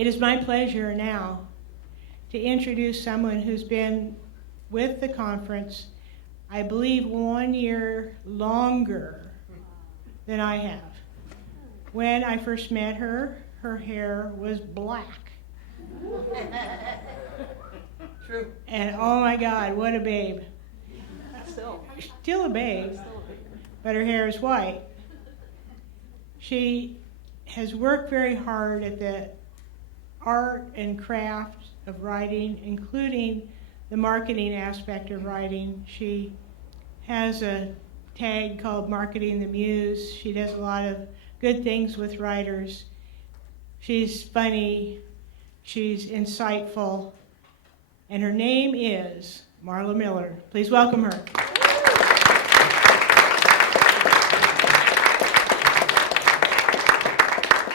It is my pleasure now to introduce someone who's been with the conference, I believe, 1 year longer than I have. When I first met her, her hair was black. True. And oh my God, what a babe. Still a babe, but her hair is white. She has worked very hard at the art and craft of writing, including the marketing aspect of writing. She has a tag called Marketing the Muse. She does a lot of good things with writers. She's funny, she's insightful, and her name is Marla Miller. Please welcome her.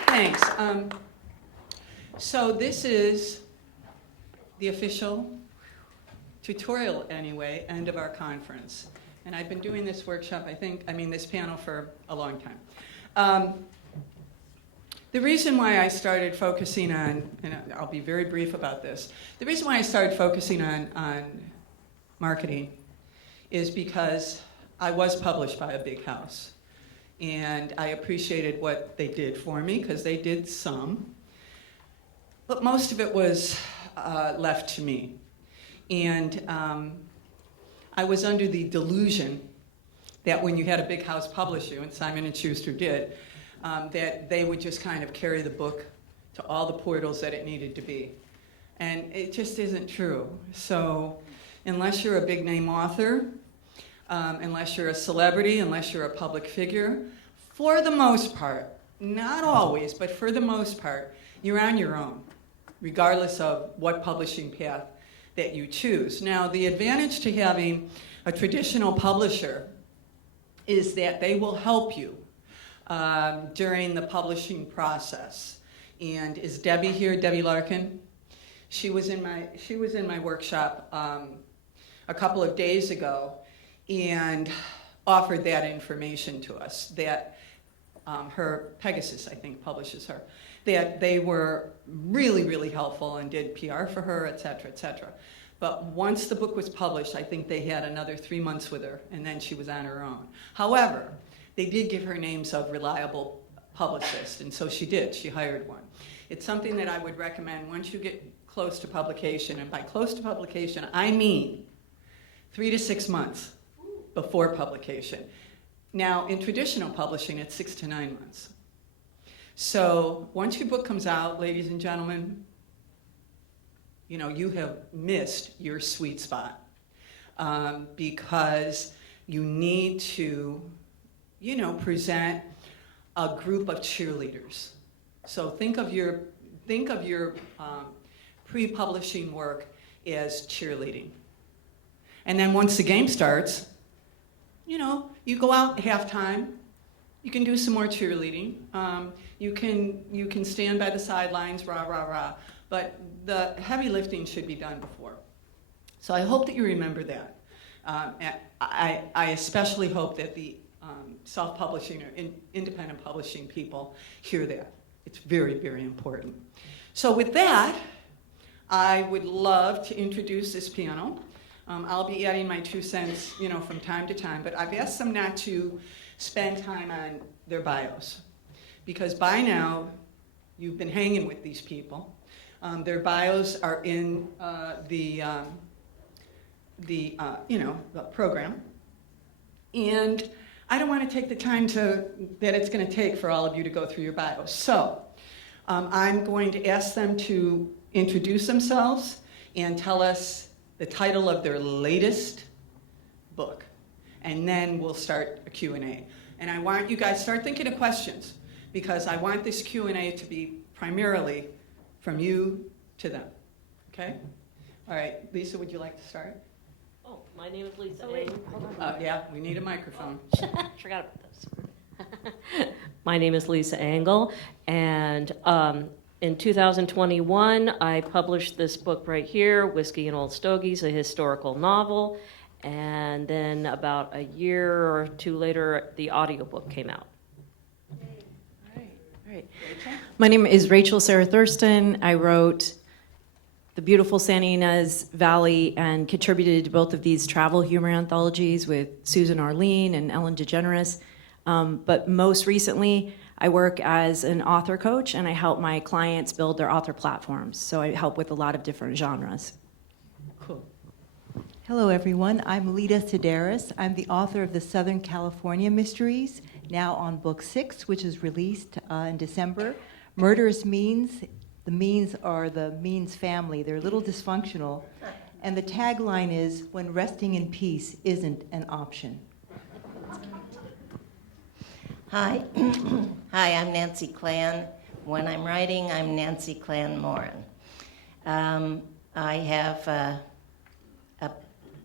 Thanks. So this is the official tutorial, anyway, end of our conference. And I've been doing this workshop, this panel for a long time. The reason why I started focusing on, and I'll be very brief about this, the reason why I started focusing on marketing is because I was published by a big house. And I appreciated what they did for me, because they did some. But most of it was left to me. And I was under the delusion that when you had a big house publish you, and Simon & Schuster did, that they would just kind of carry the book to all the portals that it needed to be. And it just isn't true. So unless you're a big name author, unless you're a celebrity, unless you're a public figure, for the most part, not always, but for the most part, you're on your own, regardless of what publishing path that you choose. Now, the advantage to having a traditional publisher is that they will help you during the publishing process. And is Debbie here, Debbie Larkin? She was in my workshop a couple of days ago and offered that information to us, that her, Pegasus, I think, publishes her, that they were really, really helpful and did PR for her, et cetera, et cetera. But once the book was published, I think they had another 3 months with her, and then she was on her own. However, they did give her names of reliable publicists, and so she did. She hired one. It's something that I would recommend once you get close to publication, and by close to publication, I mean 3 to 6 months before publication. Now, in traditional publishing, it's 6 to 9 months. So once your book comes out, ladies and gentlemen, you know, you have missed your sweet spot because you need to, you know, present a group of cheerleaders. So think of your pre-publishing work as cheerleading. And then once the game starts, you know, you go out halftime, you can do some more cheerleading, you can stand by the sidelines, rah, rah, rah, but the heavy lifting should be done before. So I hope that you remember that. I especially hope that the self-publishing or independent publishing people hear that. It's very, very important. So with that, I would love to introduce this panel. I'll be adding my 2 cents, you know, from time to time, but I've asked them not to spend time on their bios, because by now you've been hanging with these people. Their bios are in the program, and I don't want to take the time that it's going to take for all of you to go through your bios. So I'm going to ask them to introduce themselves and tell us the title of their latest book, and then we'll start a Q&A. And I want you guys to start thinking of questions, because I want this Q&A to be primarily from you to them, okay? All right, Lisa, would you like to start? Oh, my name is Lisa Engel. Yeah, we need a microphone. Forgot about this. My name is Lisa Engel, and in 2021, I published this book right here, Whiskey and Old Stogies, a historical novel, and then about a year or 2 later, the audiobook came out. All right. My name is Rachel Sarah Thurston. I wrote The Beautiful Santa Ynez Valley and contributed to both of these travel humor anthologies with Susan Arlene and Ellen DeGeneres. But most recently, I work as an author coach, and I help my clients build their author platforms. So I help with a lot of different genres. Cool. Hello, everyone. I'm Lida Sideras. I'm the author of the Southern California Mysteries, now on book 6, which is released in December. Murderous Means. The Means are the Means family. They're a little dysfunctional. And the tagline is, when resting in peace isn't an option. Hi. Hi, I'm Nancy Klann. When I'm writing, I'm Nancy Klann-Moren. I have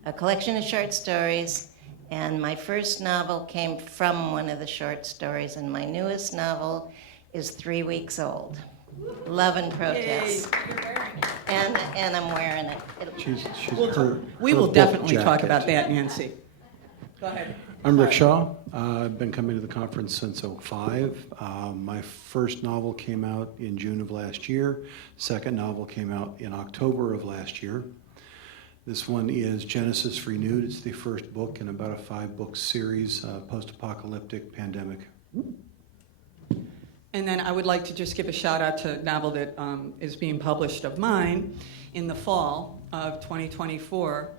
a collection of short stories, and my first novel came from one of the short stories, and my newest novel is 3 weeks old, Love and Protest. And I'm wearing it. We will definitely talk about that, Nancy. Go ahead. I'm Rick Shaw. I've been coming to the conference since '05. My first novel came out in June of last year. Second novel came out in October of last year. This one is Genesis Renewed. It's the first book in about a 5-book series, post-apocalyptic pandemic. And then I would like to just give a shout out to a novel that is being published of mine in the fall of 2024.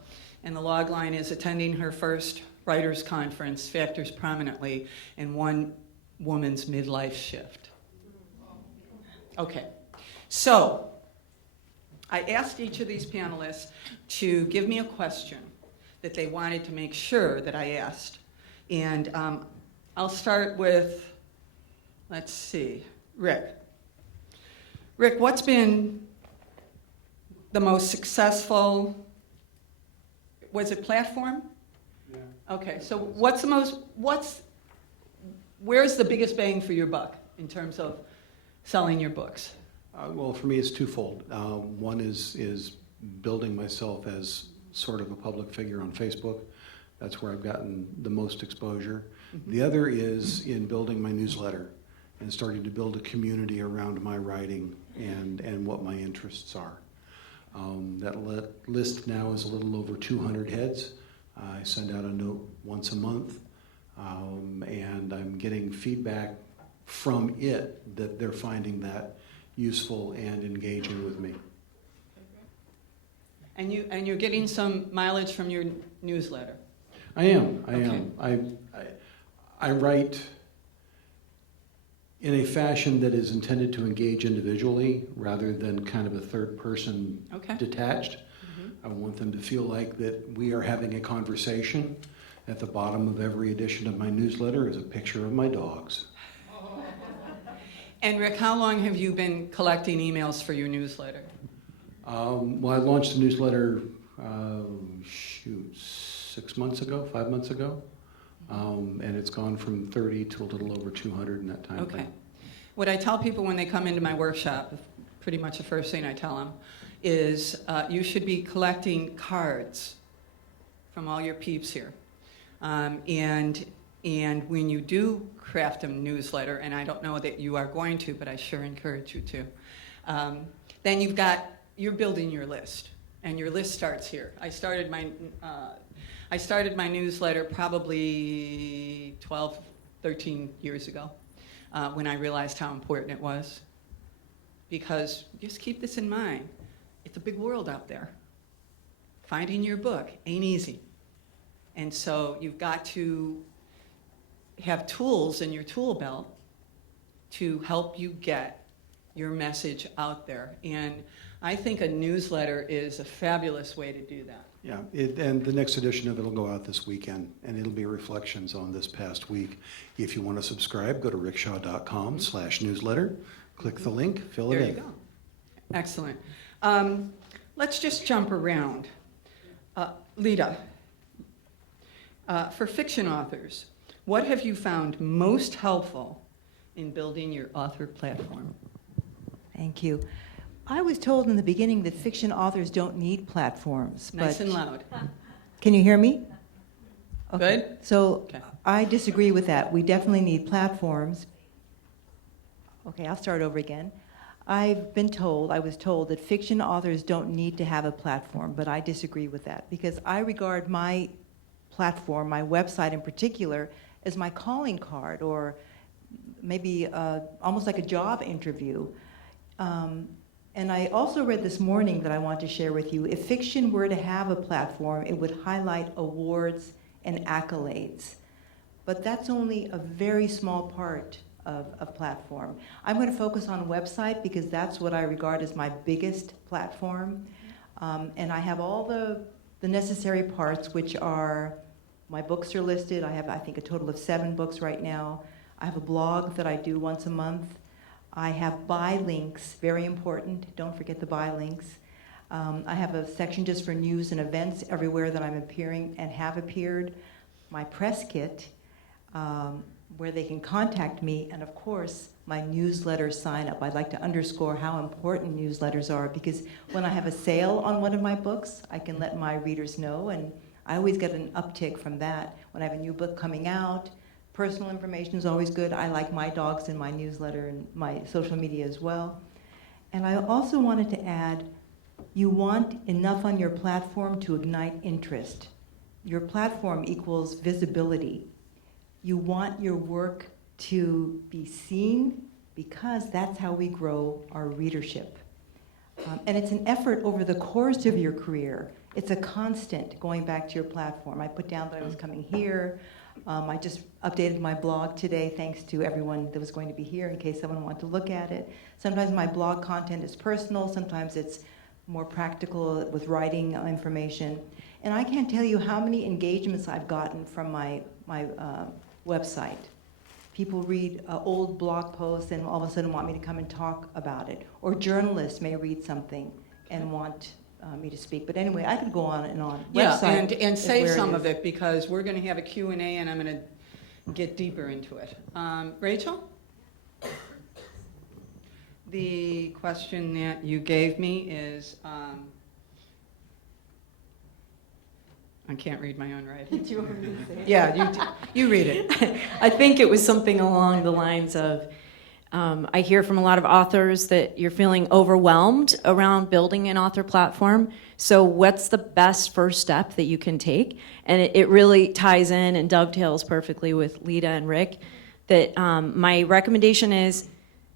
And the log line is attending her first writers' conference factors prominently in one woman's midlife shift. Okay, so I asked each of these panelists to give me a question that they wanted to make sure that I asked. And I'll start with, let's see, Rick. Rick, what's been the most successful, was it platform? Yeah. Okay, so where's the biggest bang for your buck in terms of selling your books? Well, for me, it's twofold. One is building myself as sort of a public figure on Facebook. That's where I've gotten the most exposure. Mm-hmm. The other is in building my newsletter and starting to build a community around my writing and what my interests are. That list now is a little over 200 heads. I send out a note once a month, and I'm getting feedback from it that they're finding that useful and engaging with me. And you're getting some mileage from your newsletter. I am. Okay. I write in a fashion that is intended to engage individually rather than kind of a third person detached. I want them to feel like that we are having a conversation. At the bottom of every edition of my newsletter is a picture of my dogs. And Rick, how long have you been collecting emails for your newsletter? Well, I launched the newsletter, 6 months ago, 5 months ago. And it's gone from 30 to a little over 200 in that time frame. What I tell people when they come into my workshop, pretty much the first thing I tell them, is you should be collecting cards from all your peeps here. And when you do craft a newsletter, and I don't know that you are going to, but I sure encourage you to, then you're building your list, and your list starts here. I started my newsletter probably 12, 13 years ago when I realized how important it was. Because just keep this in mind, it's a big world out there. Finding your book ain't easy. And so you've got to have tools in your tool belt to help you get your message out there. And I think a newsletter is a fabulous way to do that. Yeah, and the next edition of it will go out this weekend, and it'll be reflections on this past week. If you want to subscribe, go to rickshaw.com/newsletter, click the link, fill it in. There you go. Excellent. Let's just jump around. Lida, for fiction authors, what have you found most helpful in building your author platform? Thank you. I was told in the beginning that fiction authors don't need platforms. Nice but and loud. Can you hear me? Okay. Good? So Okay. I disagree with that. We definitely need platforms. Okay, I'll start over again. I was told that fiction authors don't need to have a platform, but I disagree with that because I regard my platform, my website in particular, as my calling card, or maybe almost like a job interview. And I also read this morning that I want to share with you, if fiction were to have a platform, it would highlight awards and accolades. But that's only a very small part of platform. I'm going to focus on website because that's what I regard as my biggest platform. And I have all the necessary parts, which are, my books are listed. I have, I think, a total of 7 books right now. I have a blog that I do once a month. I have buy links, very important. Don't forget the buy links. I have a section just for news and events everywhere that I'm appearing and have appeared. My press kit, where they can contact me, and of course, my newsletter sign up. I'd like to underscore how important newsletters are, because when I have a sale on one of my books, I can let my readers know, and I always get an uptick from that. When I have a new book coming out, personal information is always good. I like my dogs in my newsletter and my social media as well. And I also wanted to add, you want enough on your platform to ignite interest. Your platform equals visibility. You want your work to be seen because that's how we grow our readership. And it's an effort over the course of your career. It's a constant going back to your platform. I put down that I was coming here. I just updated my blog today thanks to everyone that was going to be here in case someone wanted to look at it. Sometimes my blog content is personal, sometimes it's more practical with writing information. And I can't tell you how many engagements I've gotten from my website. People read old blog posts and all of a sudden want me to come and talk about it. Or journalists may read something and want me to speak. But anyway, I could go on and on. Yeah, Website and is save where some is. of it because we're going to have a Q&A and I'm going to get deeper into it. Rachel? The question that you gave me is, I can't read my own writing. Do you want me to say it? Yeah, you read it. I think it was something along the lines of, I hear from a lot of authors that you're feeling overwhelmed around building an author platform. So what's the best first step that you can take? And it really ties in and dovetails perfectly with Lida and Rick, that my recommendation is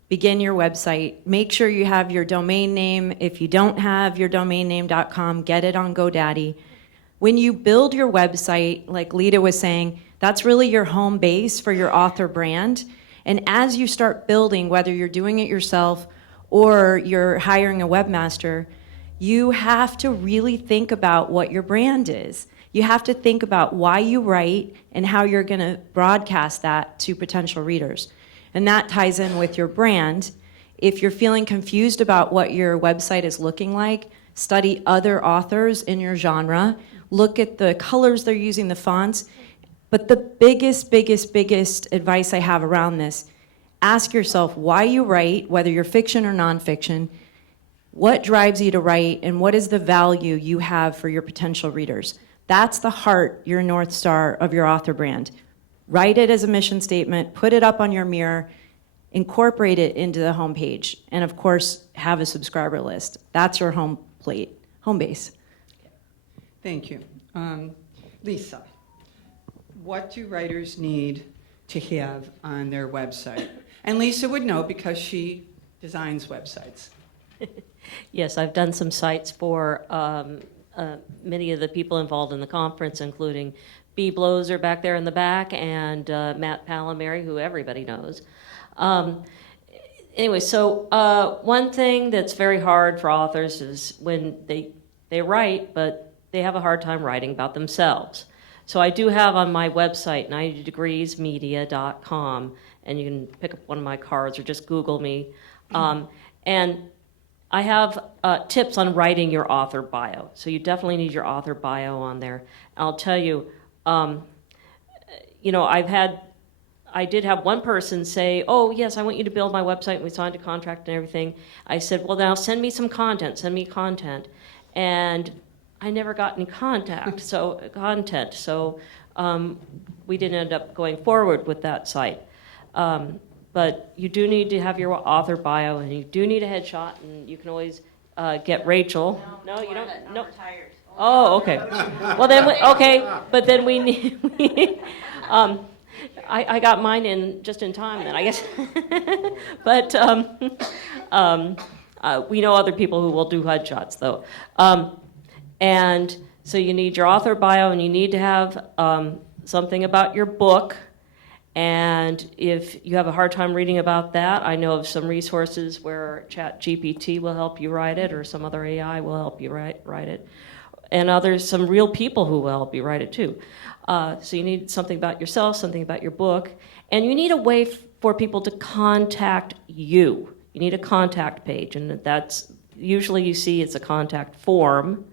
begin your website. Make sure you have your domain name. If you don't have your domain name.com, get it on GoDaddy. When you build your website, like Lida was saying, that's really your home base for your author brand. And as you start building, whether you're doing it yourself or you're hiring a webmaster, you have to really think about what your brand is. You have to think about why you write and how you're going to broadcast that to potential readers. And that ties in with your brand. If you're feeling confused about what your website is looking like, study other authors in your genre. Look at the colors they're using, the fonts. But the biggest advice I have around this, ask yourself why you write, whether you're fiction or nonfiction, what drives you to write, and what is the value you have for your potential readers. That's the heart, your North Star of your author brand. Write it as a mission statement, put it up on your mirror, incorporate it into the homepage, and of course, have a subscriber list. That's your home base. Thank you. Lisa, what do writers need to have on their website? And Lisa would know because she designs websites. Yes, I've done some sites for many of the people involved in the conference, including B. Bloser back there in the back and Matt Palomeri, who everybody knows. Anyway, so one thing that's very hard for authors is when they write, but they have a hard time writing about themselves. So I do have on my website, 90degreesmedia.com, and you can pick up one of my cards or just Google me. And I have tips on writing your author bio. So you definitely need your author bio on there. I'll tell you, I did have one person say, oh, yes, I want you to build my website, and we signed a contract and everything. I said, well, now send me some content, And I never got any content, so we didn't end up going forward with that site. but you do need to have your author bio, and you do need a headshot, and you can always get Rachel. No, you don't. No. Oh, okay. Well then, okay, but then we need. I got mine in just in time then, I guess. But we know other people who will do headshots though. And so you need your author bio, and you need to have something about your book. And if you have a hard time reading about that, I know of some resources where ChatGPT will help you write it, or some other AI will help you write it. And some real people who will help you write it too. So you need something about yourself, something about your book, and you need a way for people to contact you. You need a contact page, and that's usually you see it's a contact form,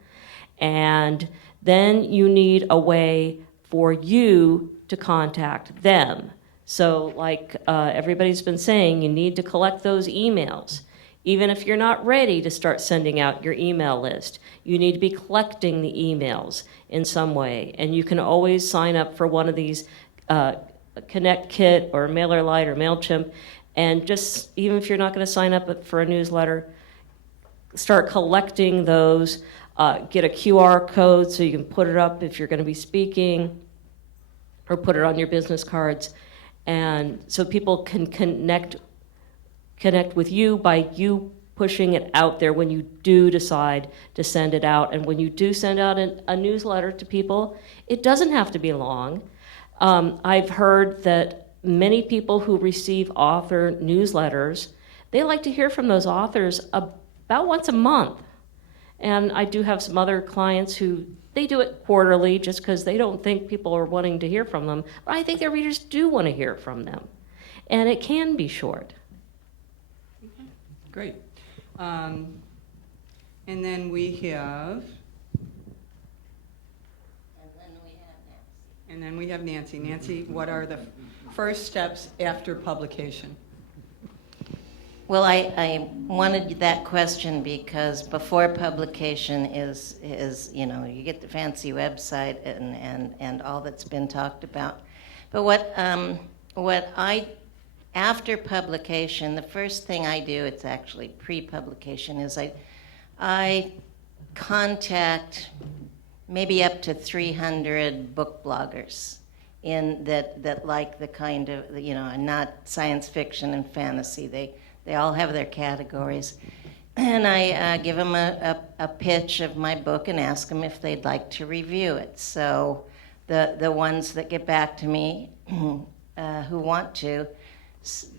and then you need a way for you to contact them. So like everybody's been saying, you need to collect those emails. Even if you're not ready to start sending out your email list, you need to be collecting the emails in some way. And you can always sign up for one of these Connect Kit or MailerLite or MailChimp. And just, even if you're not going to sign up for a newsletter, start collecting those. Get a QR code so you can put it up if you're going to be speaking, or put it on your business cards. And so people can connect with you by you pushing it out there when you do decide to send it out. And when you do send out a newsletter to people, it doesn't have to be long. I've heard that many people who receive author newsletters, they like to hear from those authors about once a month. And I do have some other clients who, they do it quarterly just because they don't think people are wanting to hear from them. But I think their readers do want to hear from them. And it can be short. Great. And then we have. And then we have Nancy. Nancy, what are the first steps after publication? Well, I wanted that question because before publication is you get the fancy website and all that's been talked about. But after publication, the first thing I do, it's actually pre-publication, is I contact maybe up to 300 book bloggers that like the kind of, not science fiction and fantasy. They all have their categories. And I give them a pitch of my book and ask them if they'd like to review it. So the ones that get back to me who want to,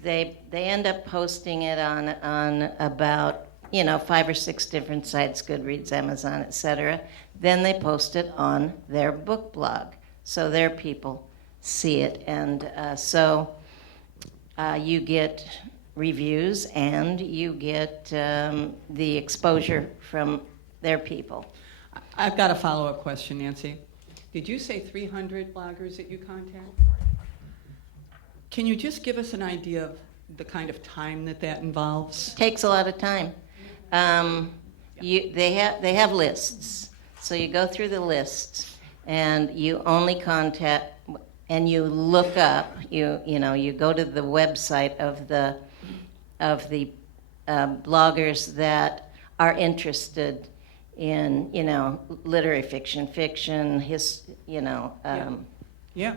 they end up posting it on about 5 or 6 different sites, Goodreads, Amazon, etc. Then they post it on their book blog, so their people see it, and so you get reviews and you get the exposure from their people. I've got a follow-up question, Nancy. Did you say 300 bloggers that you contact? Can you just give us an idea of the kind of time that involves? Takes a lot of time. They have lists, so you go through the lists, and you only contact, and you look up. You go to the website of the bloggers that are interested in literary fiction, Yeah.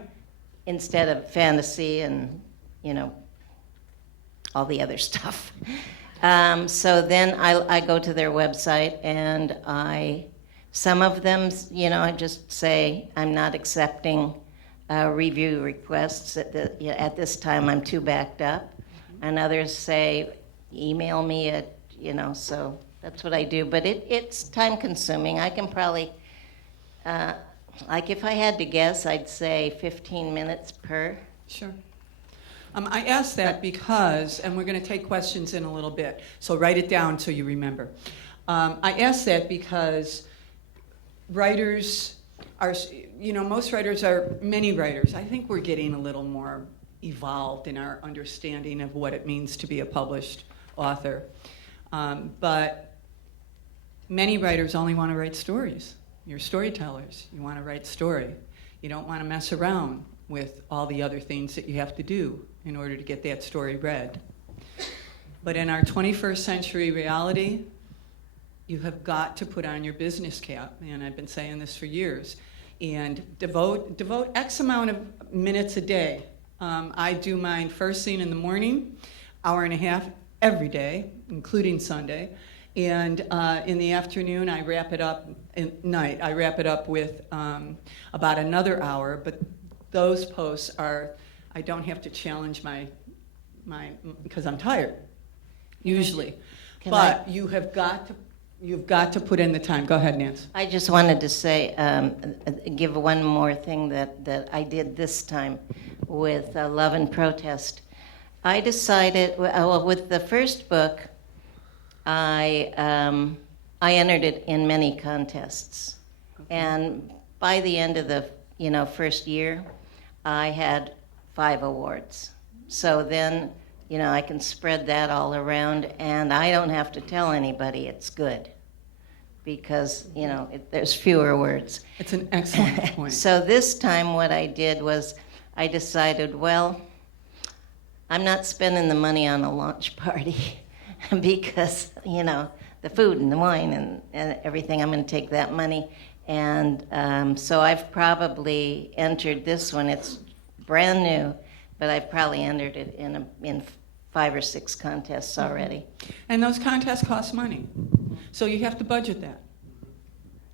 instead of fantasy and all the other stuff. So then I go to their website, and some of them, I just say I'm not accepting review requests at this time. I'm too backed up, and others say email me at So that's what I do. But it's time consuming. I can probably if I had to guess, I'd say 15 minutes per. Sure. I asked that because, and we're going to take questions in a little bit, so write it down so you remember. I asked that because writers are, many writers, I think we're getting a little more evolved in our understanding of what it means to be a published author. But many writers only want to write stories. You're storytellers. You want to write story. You don't want to mess around with all the other things that you have to do in order to get that story read. But in our 21st century reality, you have got to put on your business cap, and I've been saying this for years, and devote X amount of minutes a day. I do mine first thing in the morning, hour and a half every day, including Sunday, and in the afternoon I wrap it up, night I wrap it up with about another hour, but those posts are, I don't have to challenge my because I'm tired, usually. But you've got to put in the time. Go ahead, Nance. I just wanted to say, give one more thing that I did this time with Love and Protest. I decided, well, with the first book, I entered it in many contests, and by the end of the first year, I had 5 awards. So then, I can spread that all around, and I don't have to tell anybody it's good, because there's fewer words. It's an excellent point. So this time, what I did was I decided, well, I'm not spending the money on a launch party because the food and the wine and everything. I'm going to take that money, and so I've probably entered this one. It's brand new, but I've probably entered it in 5 or 6 contests already. And those contests cost money. So you have to budget that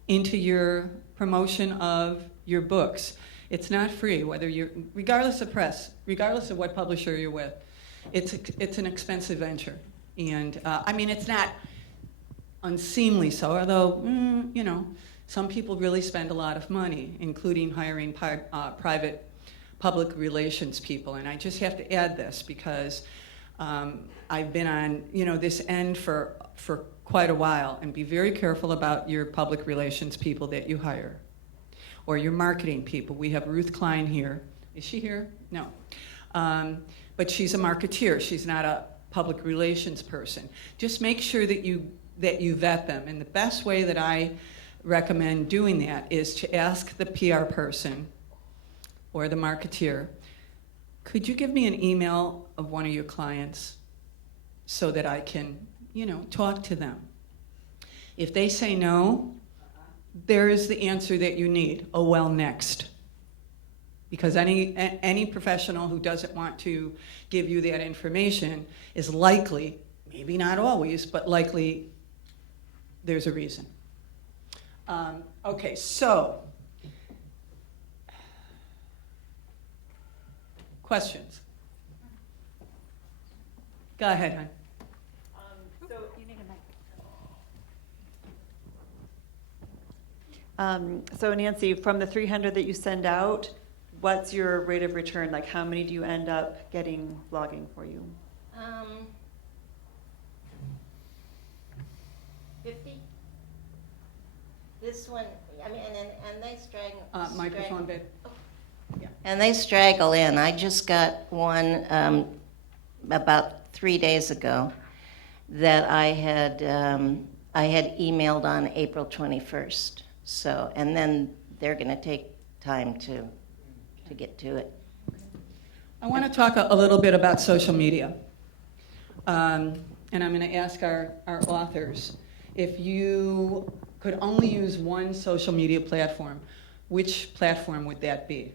into your promotion of your books. It's not free, whether you're, regardless of press, regardless of what publisher you're with. It's an expensive venture. And it's not unseemly so, although, some people really spend a lot of money, including hiring private public relations people. And I just have to add this because I've been on this end for quite a while, and be very careful about your public relations people that you hire, or your marketing people. We have Ruth Klann here. Is she here? No. But she's a marketeer. She's not a public relations person. Just make sure that you vet them. And the best way that I recommend doing that is to ask the PR person or the marketeer, could you give me an email of one of your clients so that I can, talk to them? If they say no, there is the answer that you need. Oh, well, next. Because any professional who doesn't want to give you that information is likely, maybe not always, but likely there's a reason. Okay, so questions? Go ahead, hon. So Nancy, from the 300 that you send out, what's your rate of return? Like, how many do you end up getting blogging for you? 50. This one, and they straggle. Microphone, babe. And they straggle in. I just got one about 3 days ago that I had emailed on April 21st. So, and then they're going to take time to get to it. I want to talk a little bit about social media. And I'm going to ask our authors, if you could only use one social media platform, which platform would that be?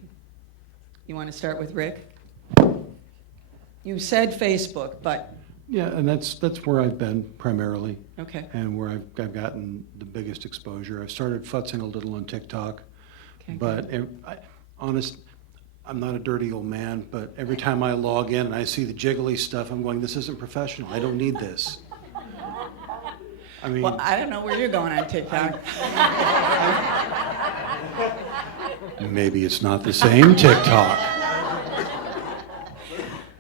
You want to start with Rick? You said Facebook, but... Yeah, and that's where I've been primarily. Okay. And where I've gotten the biggest exposure. I started futzing a little on TikTok, Okay. but I'm not a dirty old man, but every time I log in and I see the jiggly stuff, I'm going, this isn't professional. I don't need this. I mean, Well, I don't know where you're going on TikTok. maybe it's not the same TikTok.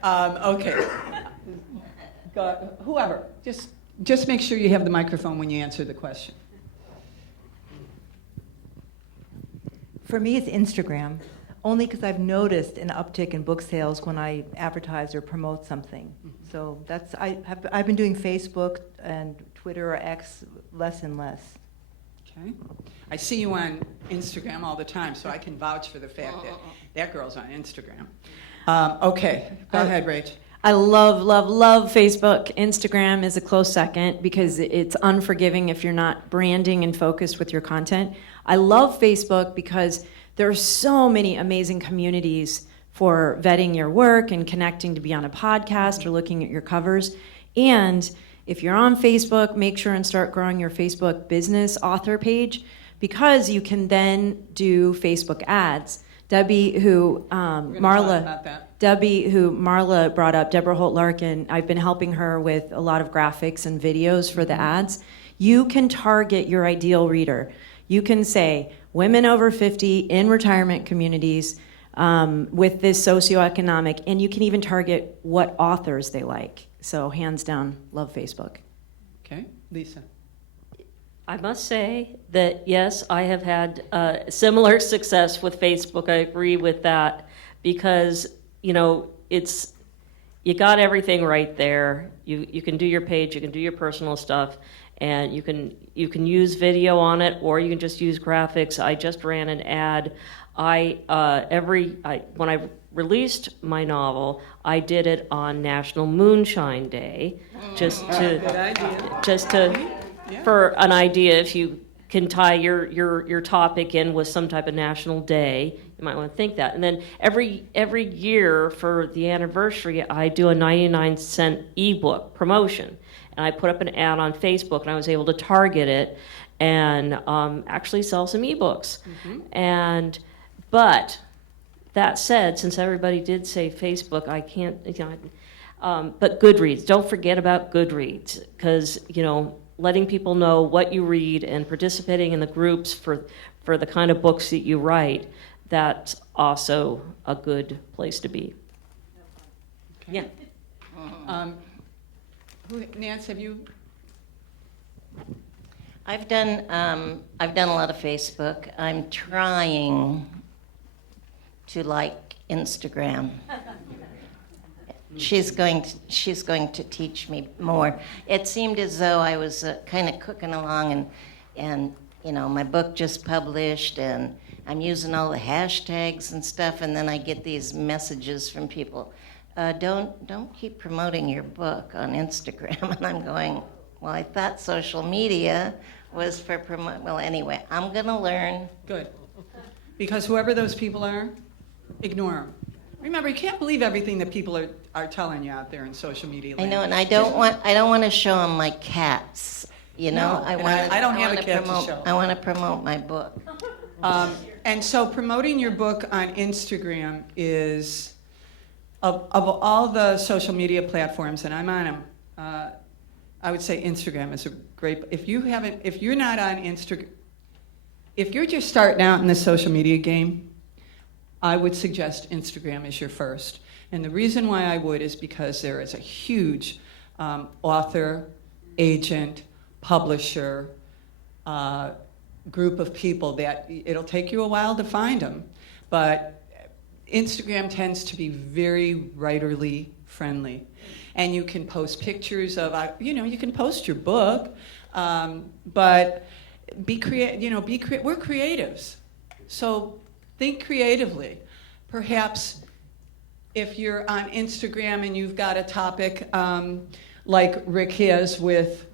Okay. Whoever, just make sure you have the microphone when you answer the question. For me, it's Instagram, only because I've noticed an uptick in book sales when I advertise or promote something. So I've been doing Facebook and Twitter or X less and less. Okay. Okay. I see you on Instagram all the time, so I can vouch for the fact that that girl's on Instagram. Okay, go ahead, Rach. I love, love, love Facebook. Instagram is a close second because it's unforgiving if you're not branding and focused with your content. I love Facebook because there are so many amazing communities for vetting your work and connecting to be on a podcast or looking at your covers. And if you're on Facebook, make sure and start growing your Facebook business author page because you can then do Facebook ads. Debbie, who We're gonna talk Marla, about that. Debbie, who Marla brought up, Deborah Holt-Larkin, I've been helping her with a lot of graphics and videos for the ads. You can target your ideal reader. You can say, women over 50 in retirement communities with this socioeconomic, and you can even target what authors they like. So hands down, love Facebook. Okay, Lisa. I must say that, yes, I have had similar success with Facebook. I agree with that because, you know, you got everything right there. You can do your page, you can do your personal stuff, and you can use video on it, or you can just use graphics. I just ran an ad. When I released my novel, I did it on National Moonshine Day, just Good idea. Yeah. for an idea. If you can tie your topic in with some type of national day, you might want to think that. And then every year for the anniversary, I do a 99-cent ebook promotion, and I put up an ad on Facebook, and I was able to target it and actually sell some ebooks. But that said, since everybody did say Facebook, I can't. But Goodreads, don't forget about Goodreads, because letting people know what you read and participating in the groups for the kind of books that you write, that's also a good place to be. Okay. Yeah. Nance, have you? I've done a lot of Facebook. I'm trying to like Instagram. She's going to teach me more. It seemed as though I was kind of cooking along, and my book just published, and I'm using all the hashtags and stuff, and then I get these messages from people. Don't keep promoting your book on Instagram. And I'm going, well, I thought social media was for promote. Well, anyway, I'm gonna learn. Good. Because whoever those people are, ignore them. Remember, you can't believe everything that people are telling you out there in social media land. I know, and I don't want to show them my cats. No, I don't have a cat to show. I want to promote my book. And so promoting your book on Instagram is, of all the social media platforms, and I'm on them, I would say Instagram is a great. If you're not on Instagram, if you're just starting out in the social media game, I would suggest Instagram is your first. And the reason why I would is because there is a huge author, agent, publisher group of people that it'll take you a while to find them. But Instagram tends to be very writerly friendly. And you can post pictures of, you can post your book, but be creative. We're creatives. So think creatively. Perhaps if you're on Instagram and you've got a topic like Rick has with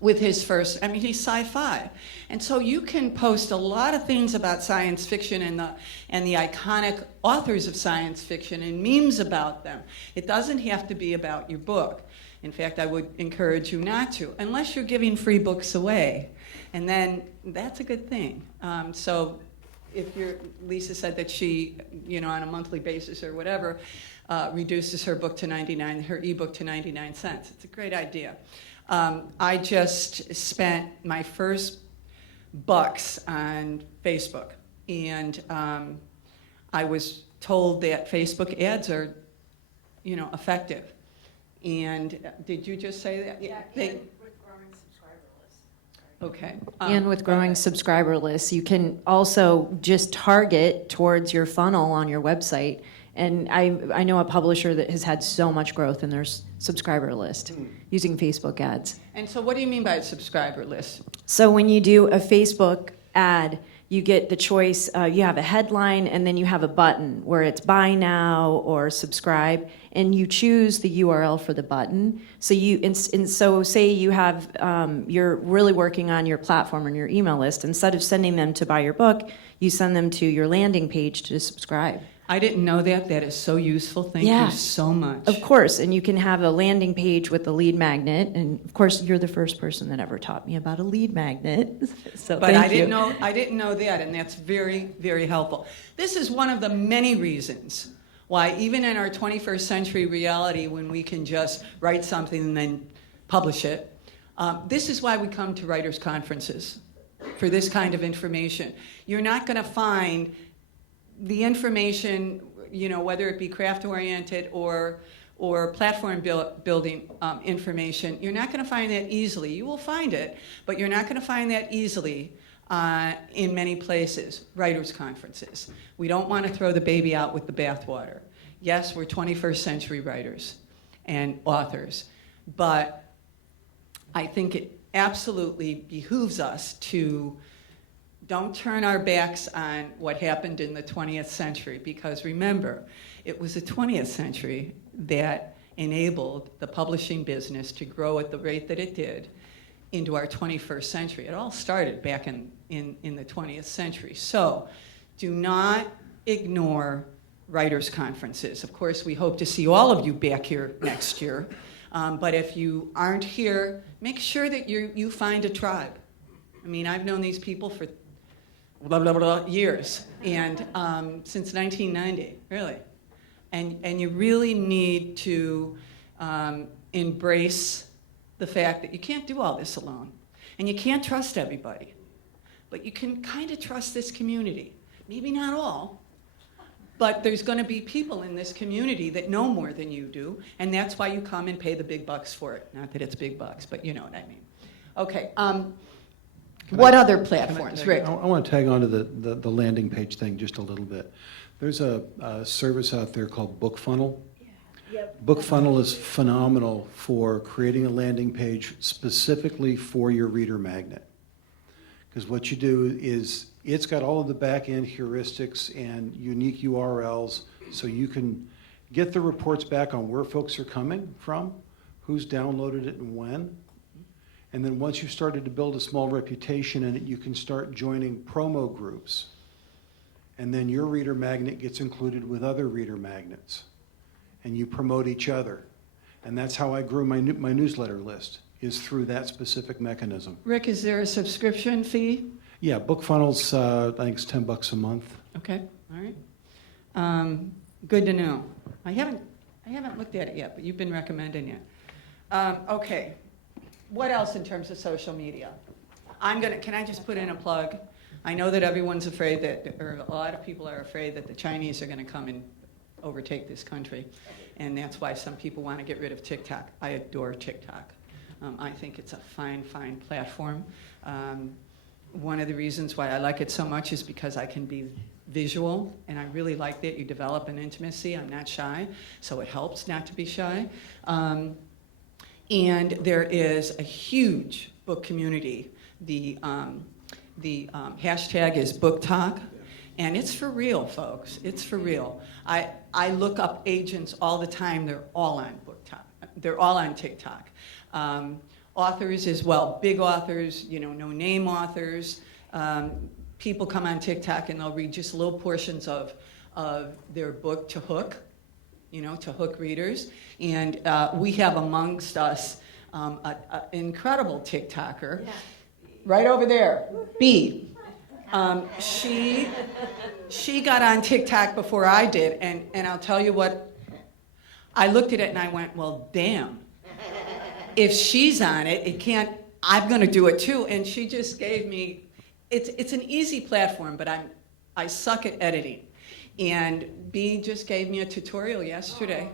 his first, he's sci-fi. And so you can post a lot of things about science fiction and the iconic authors of science fiction and memes about them. It doesn't have to be about your book. In fact, I would encourage you not to, unless you're giving free books away. And then that's a good thing. So if Lisa said that she, on a monthly basis or whatever, reduces her ebook to 99 cents. It's a great idea. I just spent my first bucks on Facebook, and I was told that Facebook ads are, effective. And did you just say that? Yeah, and with growing subscriber lists. Okay. And with growing subscriber lists, you can also just target towards your funnel on your website And I know a publisher that has had so much growth in their subscriber list using Facebook ads. And so what do you mean by a subscriber list? So when you do a Facebook ad, you get the choice, you have a headline and then you have a button where it's buy now or subscribe, and you choose the URL for the button. So so say you have, you're really working on your platform and your email list. Instead of sending them to buy your book, you send them to your landing page to subscribe. I didn't know that. That is so useful. Thank Yeah. you so much. Of course, and you can have a landing page with a lead magnet, and of course, you're the first person that ever taught me about a lead magnet. So But thank I didn't you. know that, and that's very, very helpful. This is one of the many reasons why, even in our 21st century reality, when we can just write something and then publish it, this is why we come to writers' conferences, for this kind of information. You're not going to find the information, whether it be craft-oriented or platform building information. You're not going to find that easily. You will find it, but you're not going to find that easily in many places. Writers' conferences. We don't want to throw the baby out with the bathwater. Yes, we're 21st century writers and authors, but I think it absolutely behooves us to don't turn our backs on what happened in the 20th century, because remember, it was the 20th century that enabled the publishing business to grow at the rate that it did into our 21st century. It all started back in the 20th century. So do not ignore writers' conferences. Of course, we hope to see all of you back here next year. But if you aren't here, make sure that you find a tribe. I mean, I've known these people for blah, blah, blah, years, and since 1990, really. And you really need to embrace the fact that you can't do all this alone. And you can't trust everybody. But you can kind of trust this community. Maybe not all, but there's going to be people in this community that know more than you do, and that's why you come and pay the big bucks for it. Not that it's big bucks, but you know what I mean. Okay. What other platforms, Rick? I want to tag on to the landing page thing just a little bit. There's a service out there called BookFunnel. BookFunnel is phenomenal for creating a landing page specifically for your reader magnet. Because what you do is it's got all of the back-end heuristics and unique URLs, so you can get the reports back on where folks are coming from, who's downloaded it and when. And then once you've started to build a small reputation in it, you can start joining promo groups. And then your reader magnet gets included with other reader magnets. And you promote each other. And that's how I grew my newsletter list, is through that specific mechanism. Rick, is there a subscription fee? Yeah, BookFunnel's, I think it's $10 a month. Okay, all right. Good to know. I haven't looked at it yet, but you've been recommending it. Okay. What else in terms of social media? Can I just put in a plug? I know that everyone's afraid or a lot of people are afraid that the Chinese are going to come and overtake this country. And that's why some people want to get rid of TikTok. I adore TikTok. I think it's a fine, fine platform. One of the reasons why I like it so much is because I can be visual, and I really like that. You develop an intimacy. I'm not shy, so it helps not to be shy. And there is a huge book community. The hashtag is Book Talk, and it's for real, folks. It's for real. I look up agents all the time. They're all on Book Talk. They're all on TikTok. Authors as well, big authors, no-name authors. People come on TikTok and they'll read just little portions of their book to hook. To hook readers. And we have amongst us an incredible TikToker, right over there, B. She got on TikTok before I did, and I'll tell you what, I looked at it and I went, well, damn. If she's on it, I'm going to do it too. And she just gave me, it's an easy platform, but I suck at editing. And B just gave me a tutorial yesterday.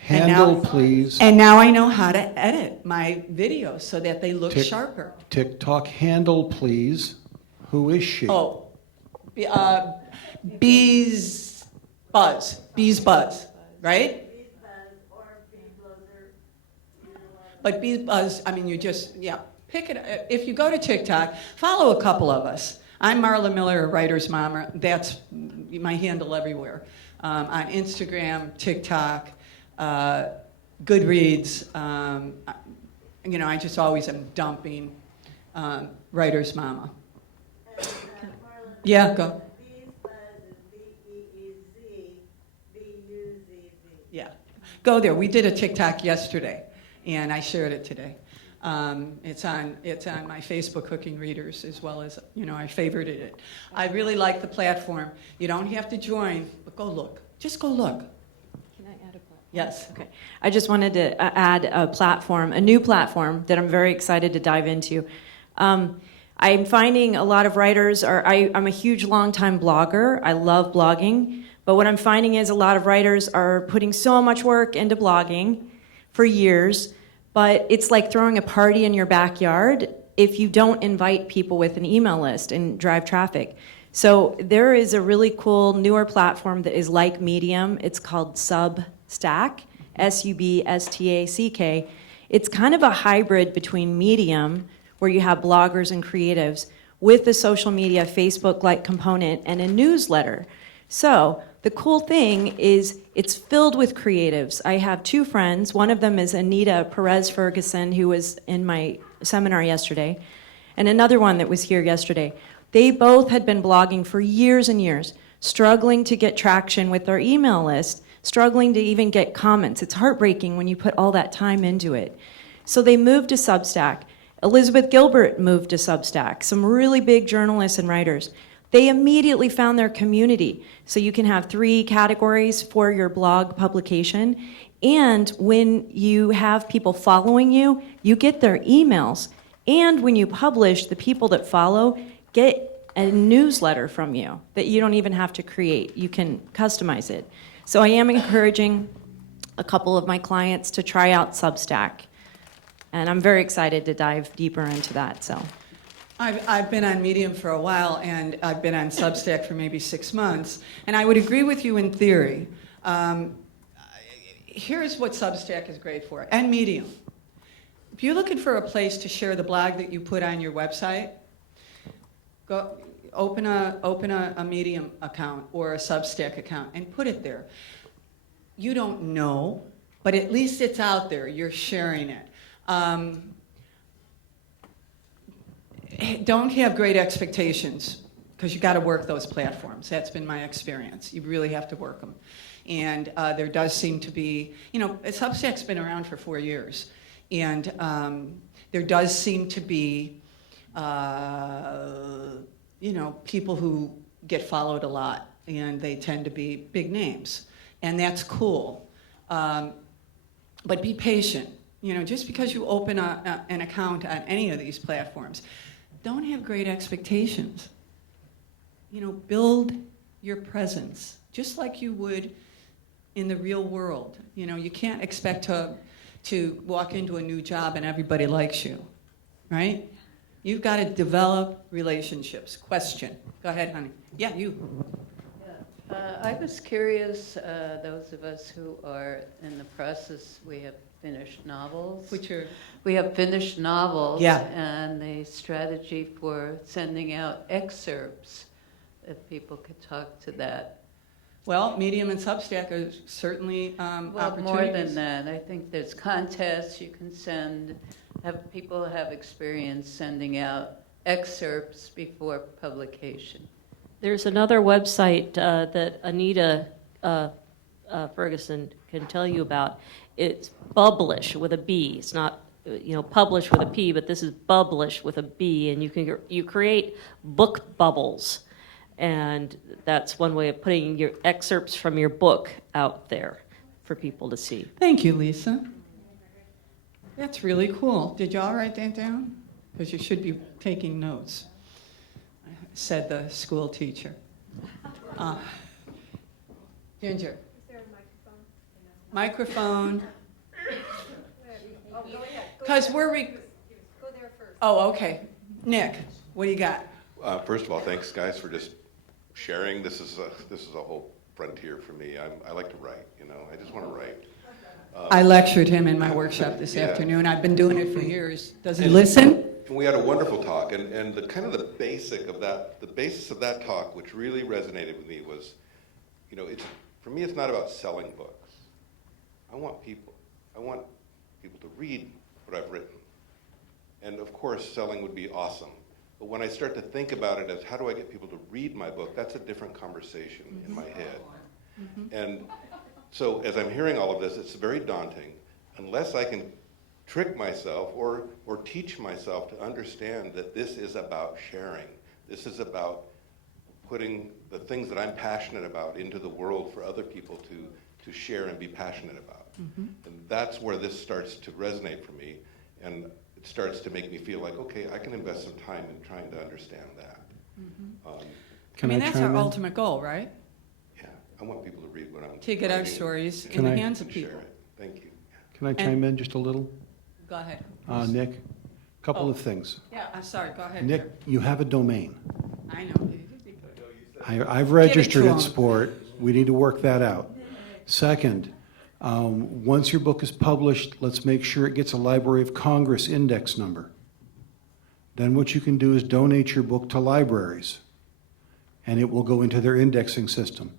Handle, please. And now I know how to edit my videos so that they look sharper. TikTok handle, please. Who is she? Oh, B's Buzz. Bees buzz, right? But Bees Buzz, I mean, you just, yeah, pick it. If you go to TikTok, follow a couple of us. I'm Marla Miller, a writer's mama. That's my handle everywhere. On Instagram, TikTok, Goodreads. You know, I just always am dumping writer's mama. Yeah, go. Yeah, go there. We did a TikTok yesterday, and I shared it today. It's on my Facebook Cooking Readers, as well as, you know, I favorited it. I really like the platform. You don't have to join, but go look. Just go look. Can I add a platform? Yes. Okay. I just wanted to add a platform, a new platform that I'm very excited to dive into. I'm finding a lot of writers I'm a huge longtime blogger. I love blogging. But what I'm finding is a lot of writers are putting so much work into blogging for years, but it's like throwing a party in your backyard if you don't invite people with an email list and drive traffic. So there is a really cool newer platform that is like Medium. It's called Substack, Substack. It's kind of a hybrid between Medium, where you have bloggers and creatives, with the social media Facebook-like component and a newsletter. So the cool thing is it's filled with creatives. I have two friends. One of them is Anita Perez-Ferguson, who was in my seminar yesterday, and another one that was here yesterday. They both had been blogging for years and years, struggling to get traction with their email list, struggling to even get comments. It's heartbreaking when you put all that time into it. So they moved to Substack. Elizabeth Gilbert moved to Substack, some really big journalists and writers. They immediately found their community. So you can have 3 categories for your blog publication. And when you have people following you, you get their emails. And when you publish, the people that follow get a newsletter from you that you don't even have to create. You can customize it. So I am encouraging a couple of my clients to try out Substack. And I'm very excited to dive deeper into that. So. I've been on Medium for a while, and I've been on Substack for maybe 6 months, and I would agree with you in theory. Here's what Substack is great for, and Medium. If you're looking for a place to share the blog that you put on your website, go open a Medium account or a Substack account and put it there. You don't know, but at least it's out there. You're sharing it. Don't have great expectations, because you got to work those platforms. That's been my experience. You really have to work them. And there does seem to be, you know, Substack's been around for 4 years. And there does seem to be, you know, people who get followed a lot, and they tend to be big names. And that's cool. But be patient. You know, just because you open an account on any of these platforms, don't have great expectations. You know, build your presence, just like you would in the real world. You know, you can't expect to walk into a new job and everybody likes you, right? You've got to develop relationships. Question. Go ahead, honey. Yeah, you. I was curious, those of us who are in the process, we have finished novels. We have finished novels, Yeah. And the strategy for sending out excerpts, if people could talk to that. Well, Medium and Substack are certainly Well, opportunities. more than that, I think there's contests you can send, have people have experience sending out excerpts before publication. There's another website that Anita Ferguson can tell you about. It's Publish with a B. It's not, you know, publish with a P, but this is Publish with a B, and you create book bubbles, and that's one way of putting your excerpts from your book out there for people to see. Thank you, Lisa. That's really cool. Did y'all write that down? Because you should be taking notes, said the school teacher. Ginger. Is there a microphone? Microphone. Oh, go ahead. Because we're Go there first. Oh, okay. Nick, what do you got? First of all, thanks guys for just sharing. This is a whole frontier for me. I like to write, you know. I just want to write. I lectured him in my workshop this Yeah. afternoon. I've been doing it for years. Does he listen? And we had a wonderful talk, and the kind of the basis of that talk, which really resonated with me, was, you know, for me, it's not about selling books. I want people to read what I've written, and of course, selling would be awesome. But when I start to think about it as how do I get people to read my book, that's a different conversation in my head. And so as I'm hearing all of this, it's very daunting. Unless I can trick myself or teach myself to understand that this is about sharing. This is about putting the things that I'm passionate about into the world for other people to share and be passionate about. And that's where this starts to resonate for me. And it starts to make me feel like, okay, I can invest some time in trying to understand that. I mean, that's our chime in? ultimate goal, right? Yeah, I want people to read what I'm To get our writing stories and in the Can I- hands of share people. it. Thank you. Can I chime in just a little? Go ahead. Nick, couple Oh. of things. Yeah, I'm sorry, go ahead. Nick, Jerry. you have a domain. I know. I've registered to at him. Sport. We need to work that out. Second, once your book is published, let's make sure it gets a Library of Congress index number. Then what you can do is donate your book to libraries, and it will go into their indexing system.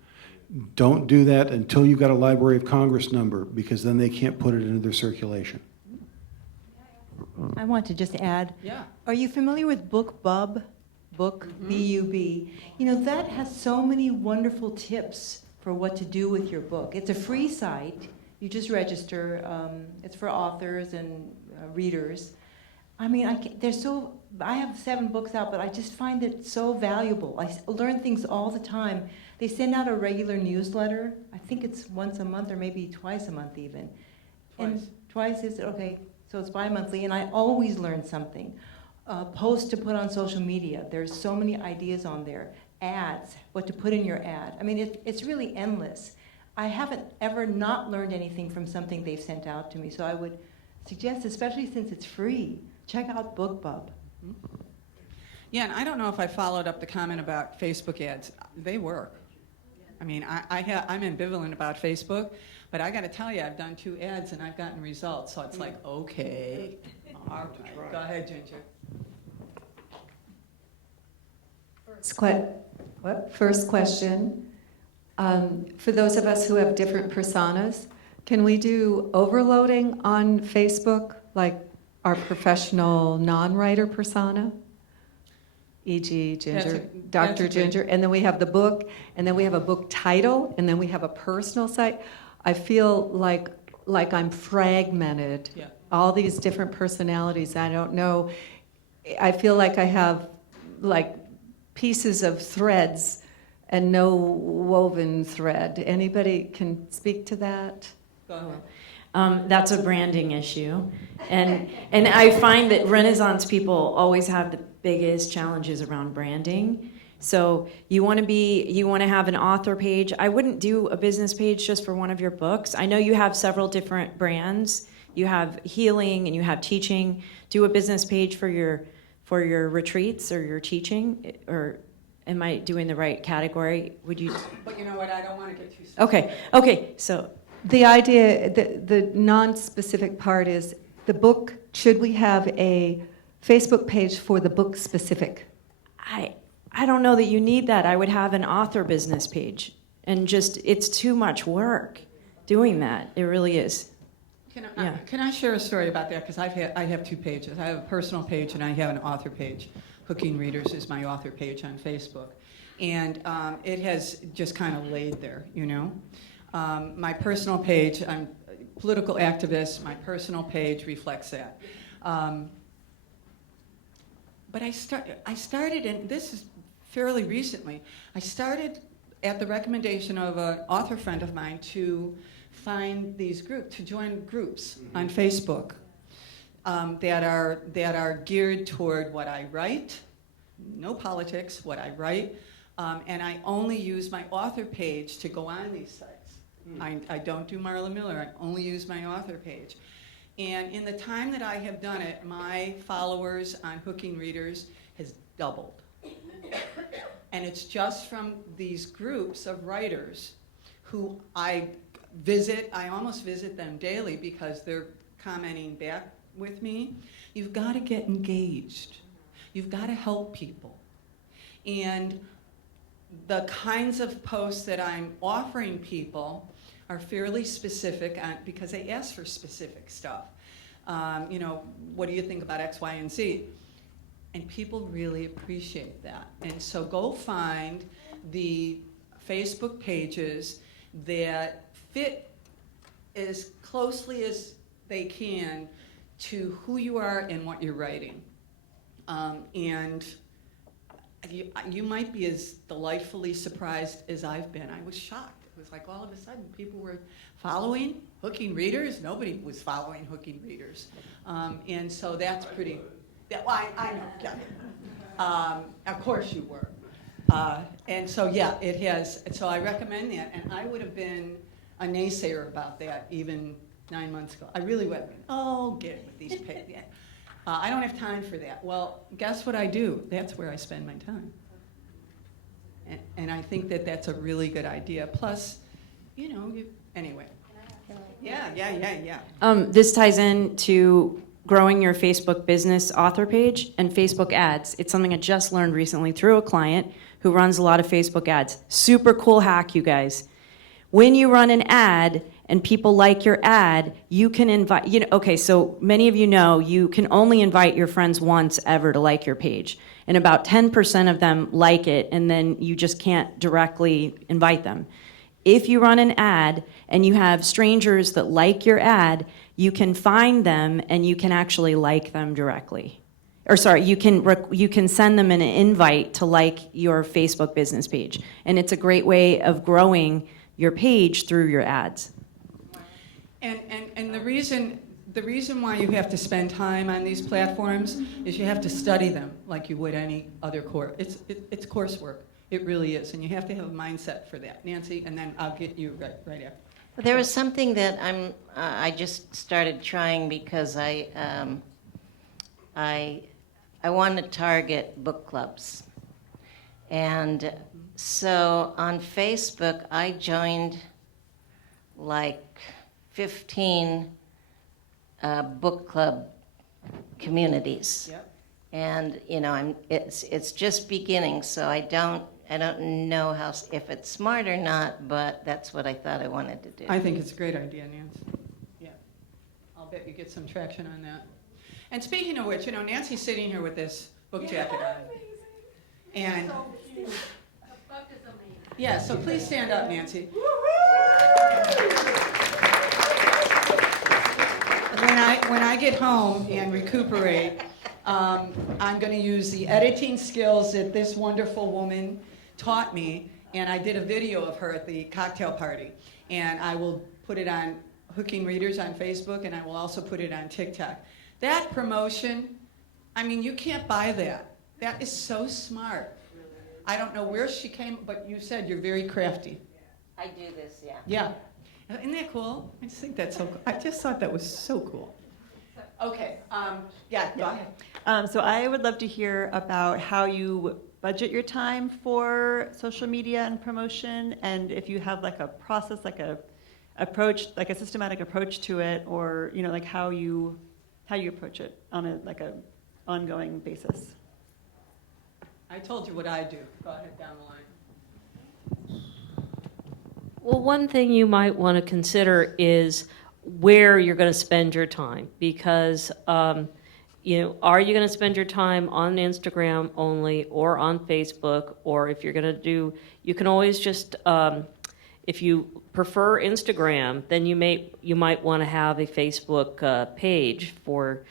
Don't do that until you've got a Library of Congress number, because then they can't put it into their circulation. I want to just add, Yeah. are you familiar with BookBub? Book, B-U-B. You know, that has so many wonderful tips for what to do with your book. It's a free site. You just register. It's for authors and readers. I mean, I have 7 books out, but I just find it so valuable. I learn things all the time. They send out a regular newsletter. I think it's once a month or maybe twice a month even. And twice is, okay, so it's bi-monthly, and I always learn something. Posts to put on social media. There's so many ideas on there. Ads, what to put in your ad. I mean, it's really endless. I haven't ever not learned anything from something they've sent out to me, so I would suggest, especially since it's free, check out BookBub. Yeah, and I don't know if I followed up the comment about Facebook ads. They work. I mean, I'm ambivalent about Facebook, but I got to tell you, I've done 2 ads and I've gotten results. So it's like, okay, all right. Go ahead, Ginger. First question. For those of us who have different personas, can we do overloading on Facebook, like our professional non-writer persona? E.g. Ginger, Dr. Ginger, and then we have the book, and then we have a book title, and then we have a personal site. I feel like I'm fragmented. Yeah. All these different personalities. I don't know. I feel like I have like pieces of threads and no woven thread. Anybody can speak to that? Go ahead. That's a branding issue. And I find that Renaissance people always have the biggest challenges around branding. So you want to have an author page. I wouldn't do a business page just for one of your books. I know you have several different brands. You have healing and you have teaching. Do a business page for your retreats or your teaching, or am I doing the right category? Would you? But you know what? I don't want to get too specific. Okay. So The idea, the non-specific part is the book, should we have a Facebook page for the book specific? I don't know that you need that. I would have an author business page, and just it's too much work doing that. It really is. Can I share a story about that? Because I have 2 pages. I have a personal page and I have an author page. Hooking Readers is my author page on Facebook. And it has just kind of laid there, you know. My personal page, I'm a political activist. My personal page reflects that. But I started, and this is fairly recently, I started at the recommendation of an author friend of mine to find these groups, to join groups on Facebook that are geared toward what I write, no politics, what I write, and I only use my author page to go on these sites. I don't do Marla Miller, I only use my author page. And in the time that I have done it, my followers on Hooking Readers has doubled. And it's just from these groups of writers who I visit. I almost visit them daily because they're commenting back with me. You've got to get engaged. You've got to help people. And the kinds of posts that I'm offering people are fairly specific because they ask for specific stuff. You know, what do you think about X, Y, and Z? And people really appreciate that. And so go find the Facebook pages that fit as closely as they can to who you are and what you're writing. And you might be as delightfully surprised as I've been. I was shocked. It was like all of a sudden people were following hooking readers. Nobody was following hooking readers. And so that's pretty, well, I know, yeah. Of course you were. And so yeah, it has, so I recommend that. And I would have been a naysayer about that even 9 months ago. I really would have been, oh, get it with these pages. Yeah. I don't have time for that. Well, guess what I do? That's where I spend my time. And I think that that's a really good idea. Plus, you know, anyway. Yeah. This ties in to growing your Facebook business author page and Facebook ads. It's something I just learned recently through a client who runs a lot of Facebook ads. Super cool hack, you guys. When you run an ad and people like your ad, you can invite, you know, okay, so many of you know you can only invite your friends once ever to like your page. And about 10% of them like it, and then you just can't directly invite them. If you run an ad and you have strangers that like your ad, you can find them and you can actually like them directly. Or sorry, you can send them an invite to like your Facebook business page. And it's a great way of growing your page through your ads. And the reason why you have to spend time on these platforms is you have to study them like you would any other course. It's coursework. It really is, and you have to have a mindset for that. Nancy, and then I'll get you right after. There was something that I just started trying because I want to target book clubs. And so on Facebook, I joined like 15 book club communities. Yep. And you know, it's just beginning, so I don't know if it's smart or not, but that's what I thought I wanted to do. I think it's a great idea, Nancy. Yeah, I'll bet you get some traction on that. And speaking of which, you know, Nancy's sitting here with this book jacket on. And So cute. The book is amazing. yeah, so please stand up, Nancy. When I get home and recuperate, I'm going to use the editing skills that this wonderful woman taught me, and I did a video of her at the cocktail party, and I will put it on Hooking Readers on Facebook, and I will also put it on TikTok. That promotion, I mean, you can't buy that. That is so smart. I don't know where she came, but you said you're very crafty. I do this, yeah. Yeah. Isn't that cool? I just think that's so cool. I just thought that was so cool. Okay, yeah, go ahead. So I would love to hear about how you budget your time for social media and promotion, and if you have like a process, like a systematic approach to it, or you know, like how you approach it on a ongoing basis. I told you what I do. Go ahead down the line. Well, one thing you might want to consider is where you're going to spend your time, because you know, are you going to spend your time on Instagram only or on Facebook? Or if you're going to do, you can always just, if you prefer Instagram, then you might want to have a Facebook page for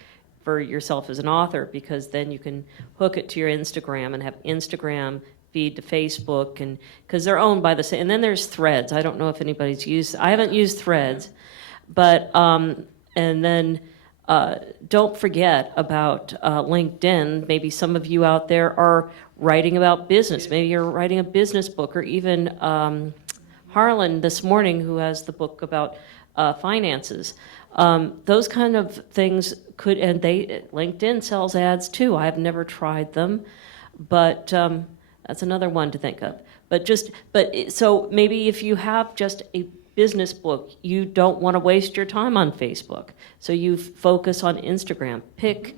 yourself as an author, because then you can hook it to your Instagram and have Instagram feed to Facebook, and because they're owned by the same. And then there's Threads. I don't know if anybody's used. I haven't used Threads, but and then. Don't forget about LinkedIn. Maybe some of you out there are writing about business. Maybe you're writing a business book, or even Harlan this morning, who has the book about finances. Those kind of things could, and LinkedIn sells ads too. I've never tried them, but That's another one to think of. So maybe if you have just a business book, you don't want to waste your time on Facebook. So you focus on Instagram. Pick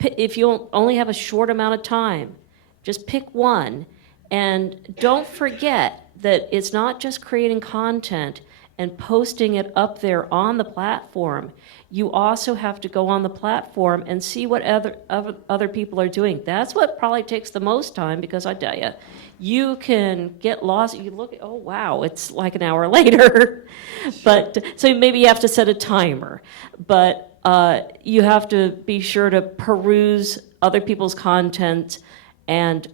if you only have a short amount of time, just pick one. And don't forget that it's not just creating content and posting it up there on the platform. You also have to go on the platform and see what other people are doing. That's what probably takes the most time, because I tell you, you can get lost. You look, oh wow, it's like an hour later. But so maybe you have to set a timer. But you have to be sure to peruse other people's content and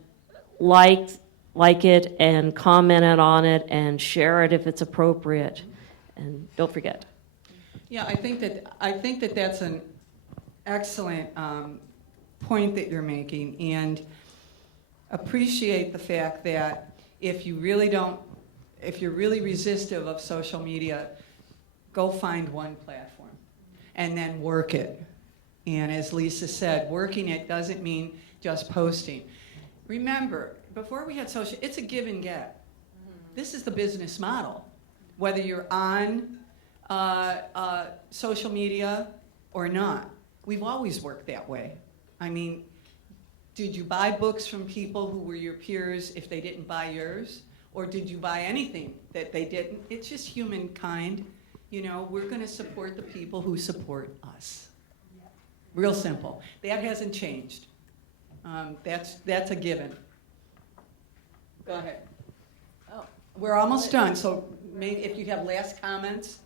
like it and comment on it and share it if it's appropriate. And don't forget. Yeah, I think that that's an excellent point that you're making, and appreciate the fact that if you're really resistive of social media, go find one platform and then work it. And as Lisa said, working it doesn't mean just posting. Remember, before we had social, it's a give and get. This is the business model. Whether you're on social media or not, we've always worked that way. I mean, did you buy books from people who were your peers if they didn't buy yours? Or did you buy anything that they didn't? It's just humankind. You know, we're going to support the people who support us. Real simple. That hasn't changed. That's a given. Go ahead. Oh, we're almost done, so maybe if you have last comments,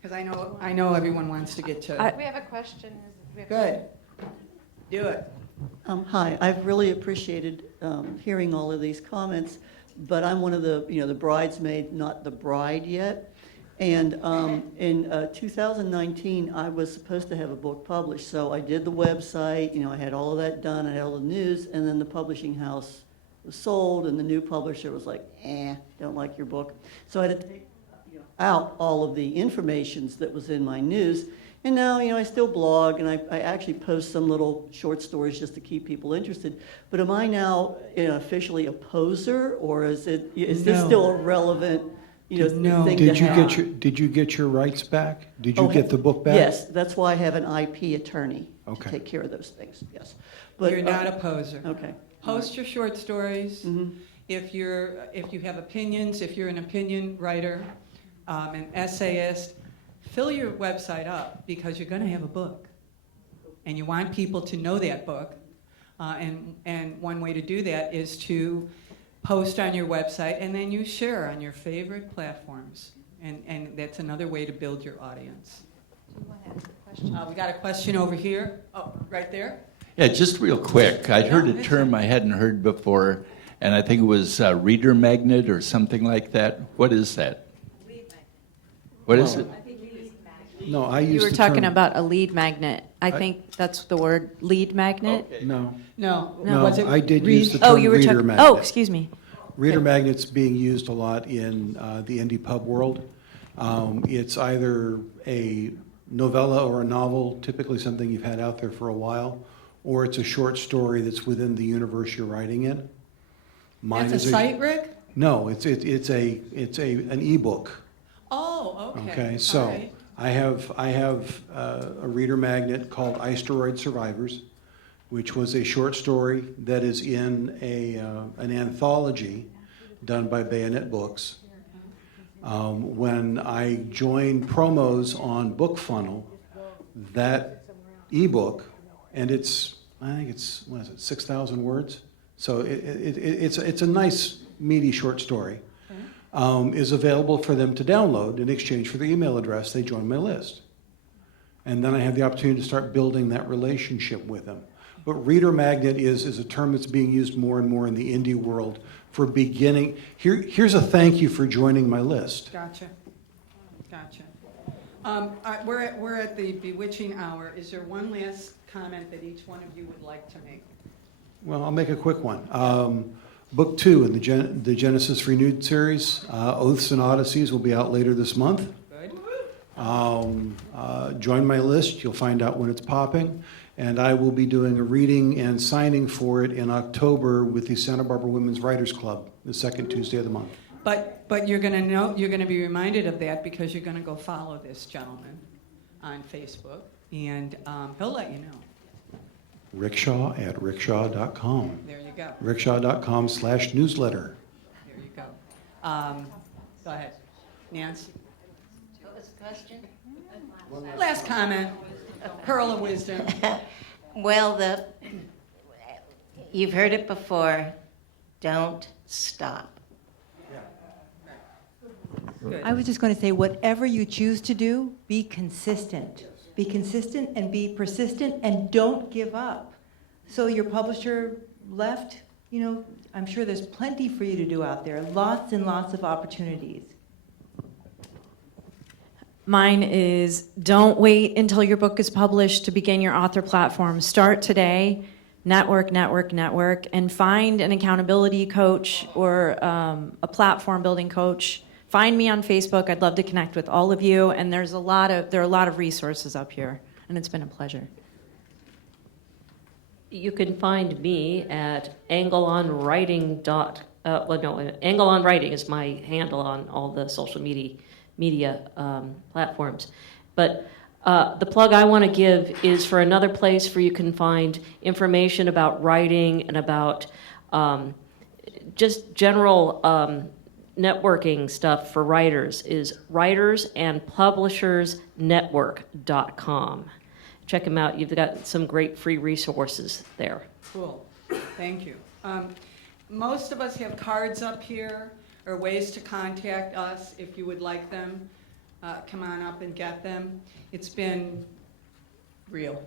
because I know everyone wants to get to. We have a question. Good. Do it. Hi, I've really appreciated hearing all of these comments, but I'm one of the bridesmaid, not the bride yet. And in 2019, I was supposed to have a book published, so I did the website. I had all of that done, I had all the news, and then the publishing house was sold, and the new publisher was like, don't like your book. So I had to take out all of the informations that was in my news. And now, I still blog, and I actually post some little short stories just to keep people interested. But am I now officially a poser, or is this still a relevant thing to have? Did you get your rights back? Did you get the book back? Yes, that's why I have an IP attorney to take care of those things, yes. But You're not a poser. Okay. Post your short stories. Mhm. If you have opinions, if you're an opinion writer, an essayist, fill your website up, because you're going to have a book. And you want people to know that book. And one way to do that is to post on your website, and then you share on your favorite platforms. And that's another way to build your audience. Do you want to ask a question? We got a question over here. Oh, right there. Yeah, just real quick. I'd heard a that's term I hadn't heard before, and I think it was reader magnet or something like that. What is that? Lead magnet. What is it? I think lead magnet. No, I used You were the talking term- about a lead magnet. I think that's the word, lead magnet. Okay. No. No. No, Was it I did read- use the term Oh, you were reader talking, magnet. oh, excuse me. Reader magnet's being used a lot in the indie pub world. It's either a novella or a novel, typically something you've had out there for a while, or it's a short story that's within the universe you're writing in. Mine That's a is site, Rick? No, it's an ebook. Oh, okay. Okay, All so right. I have a reader magnet called Asteroid Survivors, which was a short story that is in an anthology done by Bayonet Books. When I joined promos on BookFunnel, that ebook, and I think it's 6,000 words. So it's a nice meaty short story. Is available for them to download in exchange for the email address. They join my list. And then I have the opportunity to start building that relationship with them. But reader magnet is a term that's being used more and more in the indie world for beginning. Here's a thank you for joining my list. Gotcha. We're at the bewitching hour. Is there one last comment that each one of you would like to make? Well, I'll make a quick one. Book 2 in the Genesis Renewed series, Oaths and Odysseys, will be out later this month. Good. Join my list. You'll find out when it's popping. And I will be doing a reading and signing for it in October with the Santa Barbara Women's Writers Club, the second Tuesday of the month. But you're going to know, you're going to be reminded of that because you're going to go follow this gentleman on Facebook, and he'll let you know. Rickshaw at rickshaw.com. There you go. Rickshaw.com/newsletter. There you go. Go ahead, Nancy. What was the question? Last comment. Pearl of wisdom. Well, you've heard it before. Don't stop. Good. I was just going to say, whatever you choose to do, be consistent. Be consistent and be persistent and don't give up. So your publisher left, I'm sure there's plenty for you to do out there. Lots and lots of opportunities. Mine is don't wait until your book is published to begin your author platform. Start today, network, and find an accountability coach or a platform building coach. Find me on Facebook. I'd love to connect with all of you. And there are a lot of resources up here, and it's been a pleasure. You can find me at angleonwriting. Angle on Writing is my handle on all the social media platforms. But the plug I want to give is for another place where you can find information about writing and about just general networking stuff for writers is writersandpublishersnetwork.com. Check them out. You've got some great free resources there. Cool. Thank you. Most of us have cards up here or ways to contact us if you would like them. Come on up and get them. It's been real.